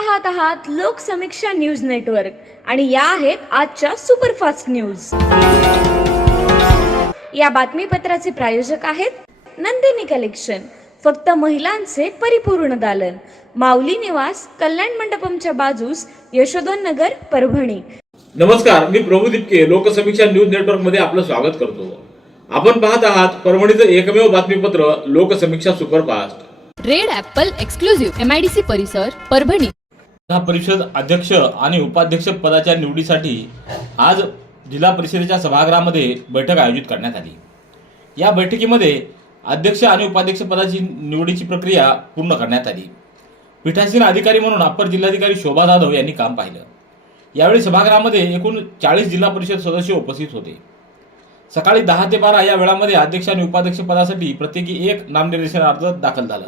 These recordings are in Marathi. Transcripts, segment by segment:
पाहत आहात लोकसमीक्षा न्यूज नेटवर्क आणि या आहेत आजच्या सुपरफास्ट न्यूज। या बातमीपत्राचे प्रायोजक आहेत नंदिनी कलेक्शन, फक्त महिलांचे परिपूर्ण दालन, माऊली निवास, कल्याण मंडपमच्या बाजूस, यशोधन नगर, परभणी। नमस्कार, मी प्रभू दिपके लोकसमीक्षा न्यूज नेटवर्क मध्ये आपलं स्वागत करतो। आपण पाहत आहात परभणीचं एकमेव बातमीपत्र Loksamiksha superfast. Red Apple exclusive MIDC परिसर परभणी। जिल्हा परिषद अध्यक्ष आणि उपाध्यक्ष पदाच्या निवडीसाठी आज जिल्हा परिषदेच्या सभागृहामध्ये बैठक आयोजित करण्यात आली। या बैठकीमध्ये अध्यक्ष आणि उपाध्यक्ष पदाची निवडीची प्रक्रिया पूर्ण करण्यात आली। पीठासीन अधिकारी म्हणून अप्पर जिल्हाधिकारी शोभा जाधव यांनी काम पाहिलं। यावेळी सभागृहामध्ये एकूण 40 जिल्हा परिषद सदस्य उपस्थित होते। सकाळी 10 ते 12 या वेळामध्ये अध्यक्ष आणि उपाध्यक्ष पदासाठी प्रत्येकी एक नामनिर्देशन अर्ज दाखल झाला।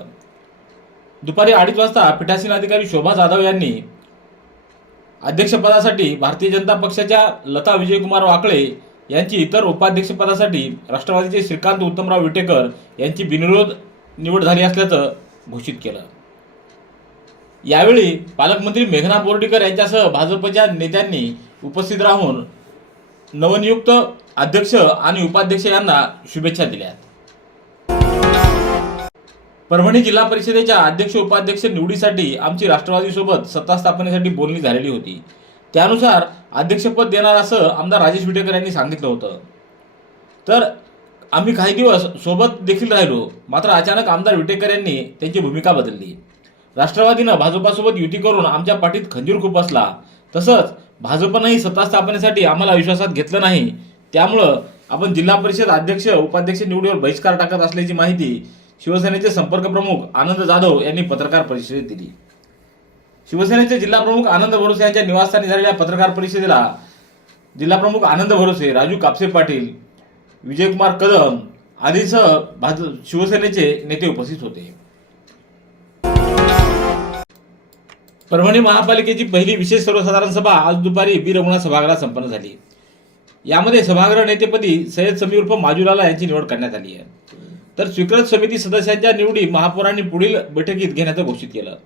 दुपारी 2:30 वाजता पीठासीन अधिकारी शोभा जाधव यांनी अध्यक्षपदासाठी भारतीय जनता पक्षाच्या लता विजयकुमार वाकळे यांची, तर उपाध्यक्षपदासाठी राष्ट्रवादीचे श्रीकांत उत्तमराव विटेकर यांची बिनविरोध निवड झाली असल्याचं घोषित केलं। यावेळी पालकमंत्री मेघना बोर्डीकर यांच्यासह भाजपच्या नेत्यांनी उपस्थित राहून नवनियुक्त अध्यक्ष आणि उपाध्यक्ष यांना शुभेच्छा दिल्या। परभणी जिल्हा परिषदेच्या अध्यक्ष उपाध्यक्ष निवडीसाठी आमची राष्ट्रवादीसोबत सत्ता स्थापनेसाठी बोलणी झालेली होती। त्यानुसार अध्यक्षपद देणार असं आमदार राजेश विटेकर यांनी सांगितलं होतं। तर आम्ही काही दिवस सोबत देखील राहिलो, मात्र अचानक आमदार विटेकर यांनी त्यांची भूमिका बदलली। राष्ट्रवादीनं भाजपासोबत युती करून आमच्या पाठीत खंजीर खूप बसला, तसंच भाजपनंही सत्ता स्थापनेसाठी आम्हाला विश्वासात घेतलं नाही। त्यामुळं आपण जिल्हा परिषद अध्यक्ष उपाध्यक्ष निवडीवर बहिष्कार टाकत असल्याची माहिती शिवसेनेचे संपर्क प्रमुख आनंद जाधव यांनी पत्रकार परिषदेत दिली। शिवसेनेचे जिल्हा प्रमुख आनंद भरोसे यांच्या निवासस्थानी झालेल्या पत्रकार परिषदेला जिल्हा प्रमुख आनंद भरोसे, राजू कापसे पाटील, विजयकुमार कदम आदींसह शिवसेनेचे नेते उपस्थित होते। परभणी महापालिकेची पहिली विशेष सर्वसाधारण सभा आज दुपारी बी रघुनाथ सभागृहात संपन्न झाली। यामध्ये सभागृह नेतेपदी सय्यद समी उर्फ माजुलाला यांची निवड करण्यात आली आहे। तर स्वीकृत समिती सदस्यांच्या निवडी महापौरांनी पुढील बैठकीत घेण्याचं घोषित केलं।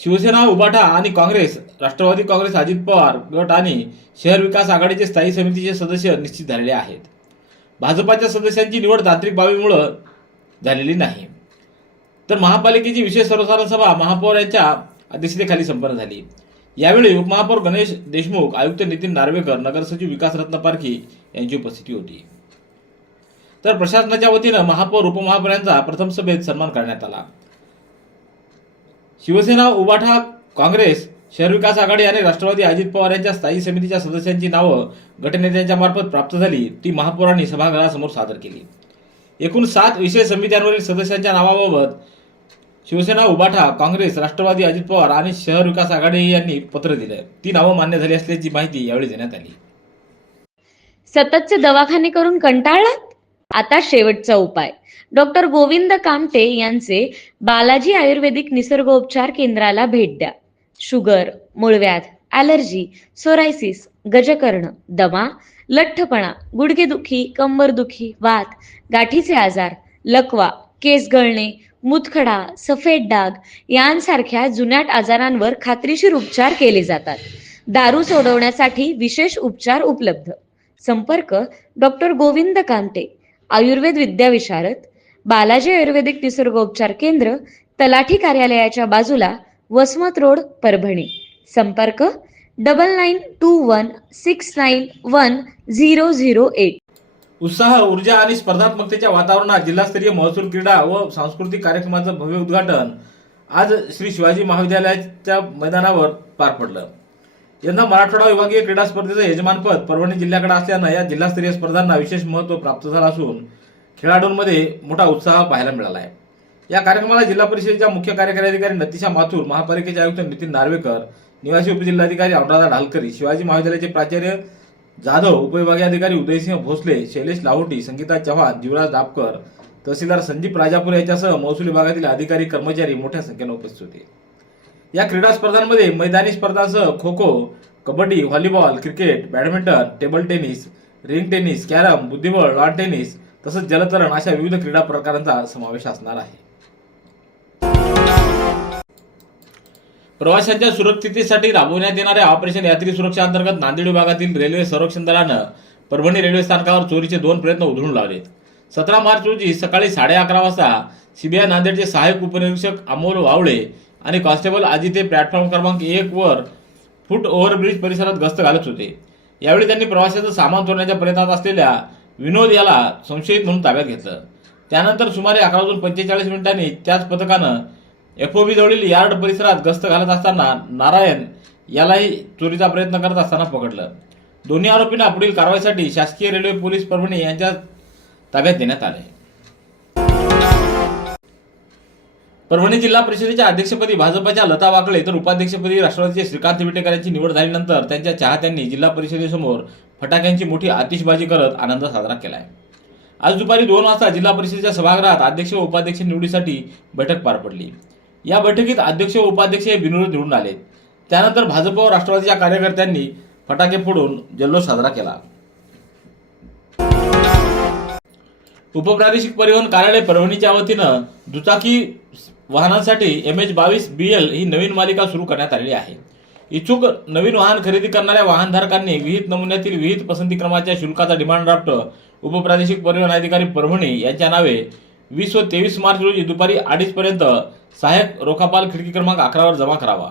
शिवसेना, उबाठा आणि काँग्रेस, राष्ट्रवादी काँग्रेस, अजित पवार गट आणि शहर विकास आघाडीचे स्थायी समितीचे सदस्य निश्चित झालेले आहेत। भाजपाच्या सदस्यांची निवड तांत्रिक बाबीमुळे झालेली नाही। तर महापालिकेची विशेष सर्वसाधारण सभा महापौर यांच्या अध्यक्षतेखाली संपन्न झाली। यावेळी उपमहापौर गणेश देशमुख, आयुक्त नितीन नार्वेकर, नगरसचिव विकासरत्न पारखी यांची उपस्थिती होती। तर प्रशासनाच्या वतीनं महापौर, उपमहापौर यांचा प्रथम सभेत सन्मान करण्यात आला। शिवसेना, उबाठा, काँग्रेस, शहर विकास आघाडी आणि राष्ट्रवादी अजित पवार यांच्या स्थायी समितीच्या सदस्यांची नावं गटनेत्यांच्या मार्फत प्राप्त झाली, ती महापौरांनी सभागृहासमोर सादर केली। एकूण 7 विशेष समित्यांवरील सदस्यांच्या नावाबाबत शिवसेना, उबाठा, काँग्रेस, राष्ट्रवादी अजित पवार आणि शहर विकास आघाडी यांनी पत्र दिलं। ती नावं मान्य झाली असल्याची माहिती यावेळी देण्यात आली। सततचे दवाखाने करून कंटाळलात? आता शेवटचा उपाय। डॉक्टर गोविंद कामटे यांचे बालाजी आयुर्वेदिक निसर्गोपचार केंद्राला भेट द्या। शुगर, मूळव्याध, ॲलर्जी, सोरायसिस, गजकर्ण, दमा, लठ्ठपणा, गुडघेदुखी, कंबरदुखी, वात, गाठीचे आजार, लकवा, केस गळणे, मूतखडा, सफेद डाग यांसारख्या जुनाट आजारांवर खात्रीशीर उपचार केले जातात। दारू सोडवण्यासाठी विशेष उपचार उपलब्ध। संपर्क डॉक्टर गोविंद कामटे, आयुर्वेद विद्याविशारद, बालाजी आयुर्वेदिक निसर्गोपचार केंद्र, तलाठी कार्यालयाच्या बाजूला, वसमत रोड, परभणी। संपर्क 9921691008। उत्साह, ऊर्जा आणि स्पर्धात्मकतेच्या वातावरणात जिल्हास्तरीय महसूल, क्रीडा व सांस्कृतिक कार्यक्रमाचं भव्य उद्घाटन आज श्री शिवाजी महाविद्यालयाच्या मैदानावर पार पडलं। यंदा मराठवाडा विभागीय क्रीडा स्पर्धेचं यजमानपद परभणी जिल्ह्याकडे असल्यानं या जिल्हास्तरीय स्पर्धांना विशेष महत्त्व प्राप्त झालं असून खेळाडूंमध्ये मोठा उत्साह पाहायला मिळाला आहे। या कार्यक्रमाला जिल्हा परिषदेच्या मुख्य कार्यकारी अधिकारी नतीशा माथुर, महापालिकेचे आयुक्त नितीन नार्वेकर, निवासी उपजिल्हाधिकारी अनुराधा ढालकरी, शिवाजी महाविद्यालयाचे प्राचार्य जाधव, उपविभागीय अधिकारी उदयसिंह भोसले, शैलेश लाहोटी, संगीता चव्हाण, जीवराज दापकर, तहसीलदार संदीप राजापूर यांच्यासह महसूल विभागातील अधिकारी कर्मचारी मोठ्या संख्येने उपस्थित होते। या क्रीडा स्पर्धांमध्ये मैदानी स्पर्धांसह kho kho, kabaddi, volleyball, cricket, badminton, table tennis, ring tennis, carrom, बुद्धिबळ, लॉन टेनिस तसंच जलतरण अशा विविध क्रीडा प्रकारांचा समावेश असणार आहे। प्रवाशांच्या सुरक्षिततेसाठी राबवण्यात येणाऱ्या ऑपरेशन यात्री सुरक्षा अंतर्गत नांदेड विभागातील रेल्वे संरक्षण दलानं परभणी रेल्वे स्थानकावर चोरीचे 2 प्रयत्न उधळून लावलेत. 17 मार्च रोजी सकाळी 11:30 वाजता सीबीआय नांदेडचे सहाय्यक उपनिरीक्षक अमोल वावळे आणि कॉन्स्टेबल आजी ते प्लॅटफॉर्म क्रमांक 1 वर फूट ओव्हरब्रिज परिसरात गस्त घालत होते. यावेळी त्यांनी प्रवाशाचं सामान चोरण्याच्या प्रयत्नात असलेल्या विनोद याला संशयित म्हणून ताब्यात घेतलं. त्यानंतर सुमारे 11:45 त्याच पथकानं एफओबी जवळील यार्ड परिसरात गस्त घालत असताना नारायण यालाही चोरीचा प्रयत्न करत असताना पकडलं. दोन्ही आरोपींना पुढील कारवाईसाठी शासकीय रेल्वे पोलीस परभणी यांच्या ताब्यात देण्यात आले. परभणी जिल्हा परिषदेच्या अध्यक्षपदी भाजपच्या लता वाकळे तर उपाध्यक्षपदी राष्ट्रवादीचे श्रीकांत विटेकर यांची निवड झाल्यानंतर त्यांच्या चाहत्यांनी जिल्हा परिषदेसमोर फटाक्यांची मोठी आतिषबाजी करत आनंद साजरा केलाय. आज दुपारी 2 वाजता जिल्हा परिषदेच्या सभागृहात अध्यक्ष व उपाध्यक्ष निवडीसाठी बैठक पार पडली. या बैठकीत अध्यक्ष व उपाध्यक्ष हे बिनविरोध निवडून आले. त्यानंतर भाजप व राष्ट्रवादीच्या कार्यकर्त्यांनी फटाके फोडून जल्लोष साजरा केला. उपप्रादेशिक परिवहन कार्यालय परभणीच्या वतीनं दुचाकी वाहनांसाठी MH22BL ही नवीन मालिका सुरू करण्यात आलेली आहे. इच्छुक नवीन वाहन खरेदी करणाऱ्या वाहनधारकांनी विहित नमुन्यातील विहित पसंती क्रमाच्या शुल्काचा डिमांड ड्राफ्ट उपप्रादेशिक परिवहन अधिकारी परभणी यांच्या नावे 20 व 23 मार्च रोजी दुपारी 2:30 पर्यंत सहाय्यक रोखापाल खिडकी क्रमांक 11 वर जमा करावा.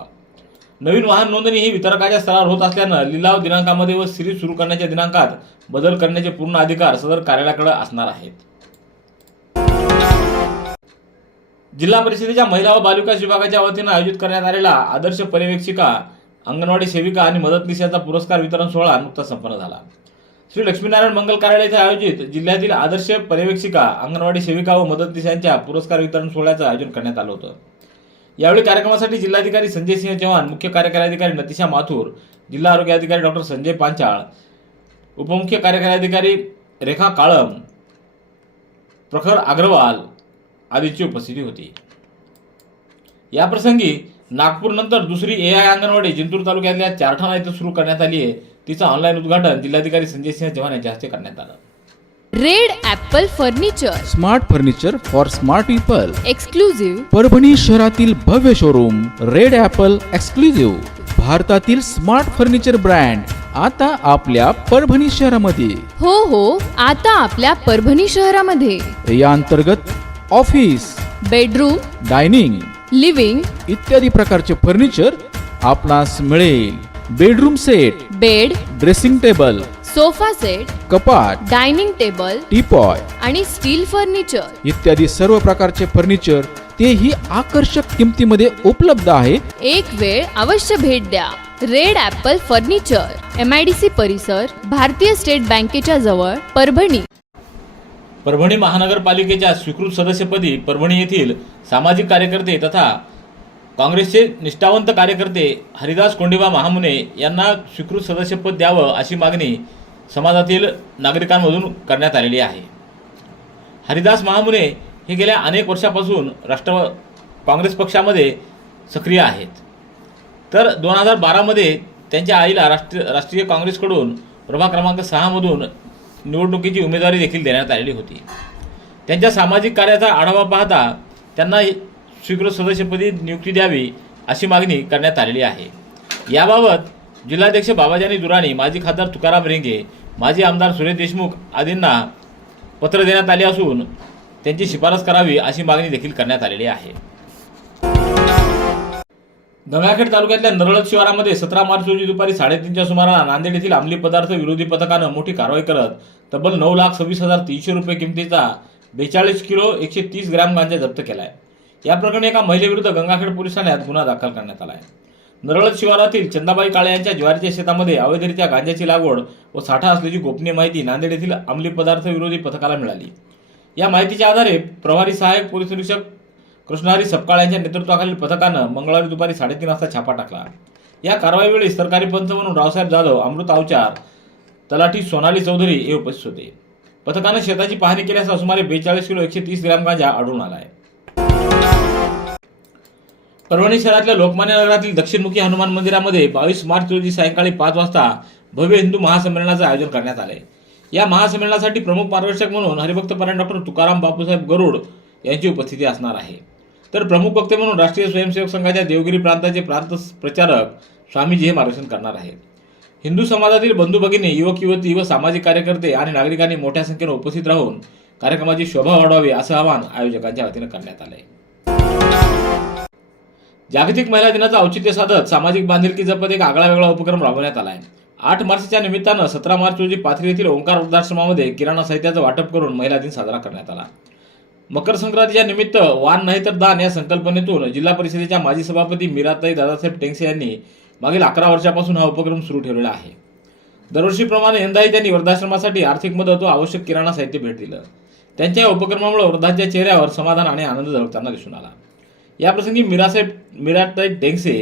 नवीन वाहन नोंदणी ही वितरकाच्या स्तरावर होत असल्यानं लिलाव दिनांकामध्ये व सिरीज सुरू करण्याच्या दिनांकात बदल करण्याचे पूर्ण अधिकार सदर कार्यालयाकडे असणार आहेत. जिल्हा परिषदेच्या महिला व बालविकास विभागाच्या वतीनं आयोजित करण्यात आलेला आदर्श पर्यवेक्षिका, अंगणवाडी सेविका आणि मदतनीस यांचा पुरस्कार वितरण सोहळा नुकताच संपन्न झाला. श्री लक्ष्मीनारायण मंगल कार्यालय येथे आयोजित जिल्ह्यातील आदर्श पर्यवेक्षिका, अंगणवाडी सेविका व मदतनीस यांच्या पुरस्कार वितरण सोहळ्याचं आयोजन करण्यात आलं होतं. यावेळी कार्यक्रमासाठी जिल्हाधिकारी संजय सिंह चव्हाण, मुख्य कार्यकारी अधिकारी नतिशा माथुर, जिल्हा आरोग्य अधिकारी डॉक्टर संजय पांचाळ, उपमुख्य कार्यकारी अधिकारी रेखा काळम, प्रखर अग्रवाल आदींची उपस्थिती होती. याप्रसंगी नागपूर नंतर दुसरी AI अंगणवाडी जिंतूर तालुक्यातल्या चारठाणा येथे सुरू करण्यात आली आहे. तिचं ऑनलाईन उद्घाटन जिल्हाधिकारी संजय सिंह चव्हाण यांच्या हस्ते करण्यात आलं. Red Apple furniture, smart furniture for smart people. Exclusive Parbhani शहरातील भव्य शोरूम रेड ॲपल एक्सक्लुझिव्ह, भारतातील स्मार्ट फर्निचर ब्रँड आता आपल्या परभणी शहरामध्ये. हो, आता आपल्या परभणी शहरामध्ये. या अंतर्गत ऑफिस, बेडरूम, डायनिंग, लिव्हिंग इत्यादी प्रकारचे फर्निचर आपणास मिळेल. Bedroom set, bed, dressing table, sofa set, कपाट, डायनिंग टेबल टीपॉय आणि स्टील फर्निचर इत्यादी सर्व प्रकारचे फर्निचर तेही आकर्षक किमतीमध्ये उपलब्ध आहे. एक वेळ अवश्य भेट द्या. रेड ॲपल फर्निचर, MIDC परिसर, भारतीय स्टेट बँकेच्या जवळ, परभणी. परभणी महानगरपालिकेच्या स्वीकृत सदस्यपदी परभणी येथील सामाजिक कार्यकर्ते तथा काँग्रेसचे निष्ठावंत कार्यकर्ते हरिदास कोंडिबा महामुने यांना स्वीकृत सदस्यपद द्यावं अशी मागणी समाजातील नागरिकांमधून करण्यात आलेली आहे. हरिदास महामुने हे गेल्या अनेक वर्षापासून काँग्रेस पक्षामध्ये सक्रिय आहेत. तर 2012 मध्ये त्यांच्या आईला राष्ट्रीय काँग्रेसकडून प्रभाग क्रमांक 6 मधून निवडणुकीची उमेदवारी देखील देण्यात आलेली होती. त्यांच्या सामाजिक कार्याचा आढावा पाहता त्यांना स्वीकृत सदस्यपदी नियुक्ती द्यावी अशी मागणी करण्यात आलेली आहे. याबाबत जिल्हाध्यक्ष बाबाजानी दुराणी, माजी खासदार तुकाराम रेंगे, माजी आमदार सुरेश देशमुख आदींना पत्र देण्यात आले असून त्यांची शिफारस करावी अशी मागणी देखील करण्यात आलेली आहे. गंगाखेड तालुक्यातल्या नरळद शिवारामध्ये 17 मार्च रोजी दुपारी 3:30च्या सुमाराला नांदेड येथील अंमली पदार्थ विरोधी पथकानं मोठी कारवाई करत तब्बल 9,26,300 रुपये किमतीचा 42 किलो 130 ग्रॅम गांजा जप्त केलाय. या प्रकरणी एका महिलेविरुद्ध गंगाखेड पोलीस ठाण्यात गुन्हा दाखल करण्यात आला आहे. नरळद शिवारातील चंदाबाई काळे यांच्या ज्वारीच्या शेतामध्ये अवैधरित्या गांजाची लागवड व साठा असल्याची गोपनीय माहिती नांदेड येथील अंमली पदार्थ विरोधी पथकाला मिळाली. या माहितीच्या आधारे प्रभारी सहाय्यक पोलीस निरीक्षक कृष्णहरी सपकाळ यांच्या नेतृत्वाखालील पथकानं मंगळवारी दुपारी 3:30 वाजता छापा टाकला. या कारवाईवेळी सरकारी पंच म्हणून रावसाहेब जाधव, अमृत अवचार, तलाठी सोनाली चौधरी हे उपस्थित होते. पथकानं शेताची पाहणी केल्यास सुमारे 42 किलो 130 ग्रॅम गांजा आढळून आला आहे. परभणी शहरातल्या लोकमान्य नगरातील दक्षिणमुखी हनुमान मंदिरामध्ये 22 मार्च रोजी सायंकाळी 5 वाजता भव्य हिंदू महासंमेलनाचं आयोजन करण्यात आले. या महासंमेलनासाठी प्रमुख मार्गदर्शक म्हणून हरिभक्तपरायण डॉक्टर तुकाराम बापूसाहेब गरुड यांची उपस्थिती असणार आहे. तर प्रमुख वक्ते म्हणून राष्ट्रीय स्वयंसेवक संघाच्या देवगिरी प्रांताचे प्रांत प्रचारक स्वामीजी हे मार्गदर्शन करणार आहेत. हिंदू समाजातील बंधू भगिनी, युवक युवती व सामाजिक कार्यकर्ते आणि नागरिकांनी मोठ्या संख्येने उपस्थित राहून कार्यक्रमाची शोभा वाढवावी असं आवाहन आयोजकांच्या वतीने करण्यात आलंय. जागतिक महिला दिनाचं औचित्य साधत सामाजिक बांधिलकी जपत एक आगळा वेगळा उपक्रम राबवण्यात आला आहे. 8 मार्चच्या निमित्तानं 17 मार्च रोजी पाथरी येथील ओंकार वृद्धाश्रमामध्ये किराणा साहित्याचं वाटप करून महिला दिन साजरा करण्यात आला. मकर संक्रांतीच्या निमित्त वान नाही तर दान या संकल्पनेतून जिल्हा परिषदेच्या माजी सभापती मीराताई दादासाहेब टेंगसे यांनी मागील 11 वर्षापासून हा उपक्रम सुरू ठेवलेला आहे. दरवर्षीप्रमाणे यंदाही त्यांनी वृद्धाश्रमासाठी आर्थिक मदत व आवश्यक किराणा साहित्य भेट दिलं. त्यांच्या या उपक्रमामुळे वृद्धांच्या चेहऱ्यावर समाधान आणि आनंद झळकताना दिसून आला. याप्रसंगी मीराताई टेंगसे,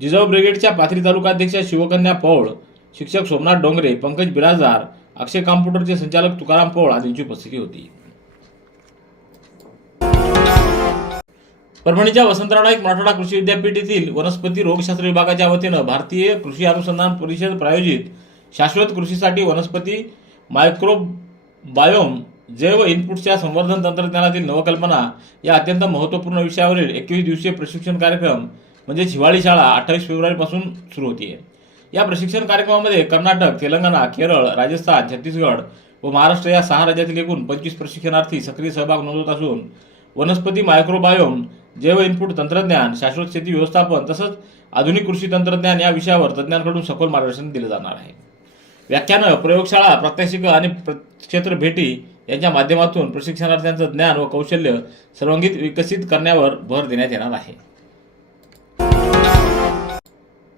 जिजाऊ ब्रिगेडच्या पाथरी तालुकाध्यक्षा शिवकन्या पौळ, शिक्षक सोमनाथ डोंगरे, पंकज बिराजदार, अक्षय कॉम्प्युटरचे संचालक तुकाराम पौळ आदींची उपस्थिती होती. परभणीच्या वसंतराव नाईक मराठवाडा कृषी विद्यापीठ येथील वनस्पती रोगशास्त्र विभागाच्या वतीनं भारतीय कृषी अनुसंधान परिषद प्रायोजित शाश्वत कृषीसाठी वनस्पती मायक्रोबायोम जैव इनपुट्सच्या संवर्धन तंत्रज्ञानातील नवकल्पना या अत्यंत महत्त्वपूर्ण विषयावरील 21 दिवसीय प्रशिक्षण कार्यक्रम म्हणजे हिवाळी शाळा 28 फेब्रुवारीपासून सुरू होतीये. या प्रशिक्षण कार्यक्रमामध्ये कर्नाटक, तेलंगणा, केरळ, राजस्थान, छत्तीसगड व महाराष्ट्र या 6 राज्यातील एकूण 25 प्रशिक्षणार्थी सक्रिय सहभाग नोंदवत असून वनस्पती मायक्रोबायोम, जैव इनपुट तंत्रज्ञान, शाश्वत शेती व्यवस्थापन तसंच आधुनिक कृषी तंत्रज्ञान या विषयावर तज्ज्ञांकडून सखोल मार्गदर्शन दिले जाणार आहे. व्याख्यानं, प्रयोगशाळा, प्रात्यक्षिक आणि क्षेत्र भेटी यांच्या माध्यमातून प्रशिक्षणार्थ्यांचं ज्ञान व कौशल्य सर्वांगीण विकसित करण्यावर भर देण्यात येणार आहे.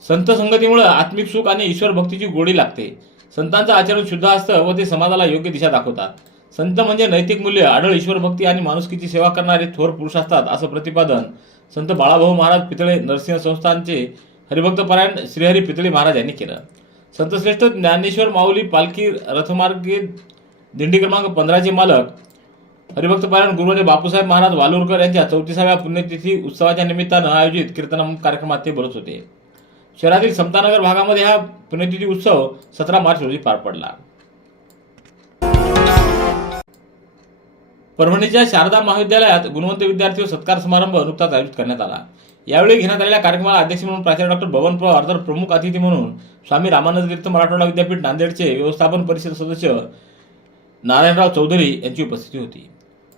संत संगतीमुळे आत्मिक सुख आणि ईश्वर भक्तीची गोडी लागते. संतांचं आचरण शुद्ध असतं व ते समाजाला योग्य दिशा दाखवतात. संत म्हणजे नैतिक मूल्य, आढळ ईश्वर भक्ती आणि माणुसकीची सेवा करणारे थोर पुरुष असतात असं प्रतिपादन संत बाळाभाऊ महाराज पितळे नरसिंह संस्थानचे हरिभक्तपरायण श्रीहरी पितळे महाराज यांनी केलं. संतश्रेष्ठ ज्ञानेश्वर माऊली पालखी रथमार्गे दिंडी क्रमांक 15चे मालक हरिभक्तपरायण गुरुवर्य बापूसाहेब महाराज वालुरकर यांच्या 34व्या पुण्यतिथी उत्सवाच्या निमित्तानं आयोजित कीर्तन कार्यक्रमात ते बोलत होते. शहरातील समतानगर भागामध्ये हा पुण्यतिथी उत्सव 17 मार्च रोजी पार पडला. परभणीच्या शारदा महाविद्यालयात गुणवंत विद्यार्थी व सत्कार समारंभ नुकताच आयोजित करण्यात आला. यावेळी घेण्यात आलेल्या कार्यक्रमाला अध्यक्ष म्हणून प्राचार्य डॉक्टर बबन पवार तर प्रमुख अतिथी म्हणून स्वामी रामानंद तीर्थ मराठवाडा विद्यापीठ नांदेडचे व्यवस्थापन परिषद सदस्य नारायणराव चौधरी यांची उपस्थिती होती.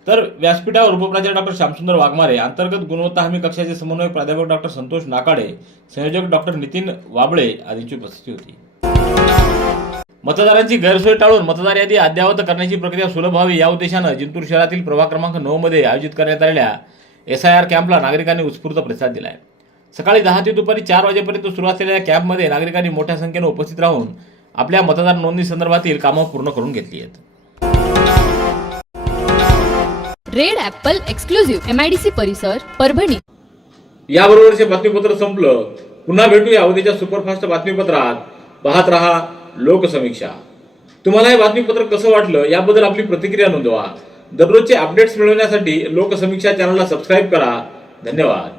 तर व्यासपीठावर उपप्राचार्य डॉक्टर श्यामसुंदर वाघमारे, अंतर्गत गुणवत्ता हमी कक्षाचे समन्वयक प्राध्यापक डॉक्टर संतोष नाकाडे, संयोजक डॉक्टर नितीन वाबळे आदींची उपस्थिती होती. मतदारांची गैरसोय टाळून मतदार यादी अद्ययावत करण्याची प्रक्रिया सुलभ व्हावी या उद्देशानं जिंतूर शहरातील प्रभाग क्रमांक 9 मध्ये आयोजित करण्यात आलेल्या SIR कॅम्पला नागरिकांनी उत्स्फूर्त प्रतिसाद दिलाय. सकाळी 10 ते दुपारी 4 वाजेपर्यंत सुरू असलेल्या कॅम्पमध्ये नागरिकांनी मोठ्या संख्येने उपस्थित राहून आपल्या मतदार नोंदणी संदर्भातील कामं पूर्ण करून घेतली आहेत. रेड ॲपल एक्सक्लुझिव्ह MIDC परिसर परभणी. याबरोबरचे बातमीपत्र संपलं. पुन्हा भेटूया उद्याच्या सुपरफास्ट बातमीपत्रात. पाहत रहा लोकसमीक्षा. तुम्हाला हे बातमीपत्र कसं वाटलं याबद्दल आपली प्रतिक्रिया नोंदवा. दररोजचे अपडेट्स मिळवण्यासाठी लोकसमीक्षा चॅनलला सबस्क्राईब करा. धन्यवाद.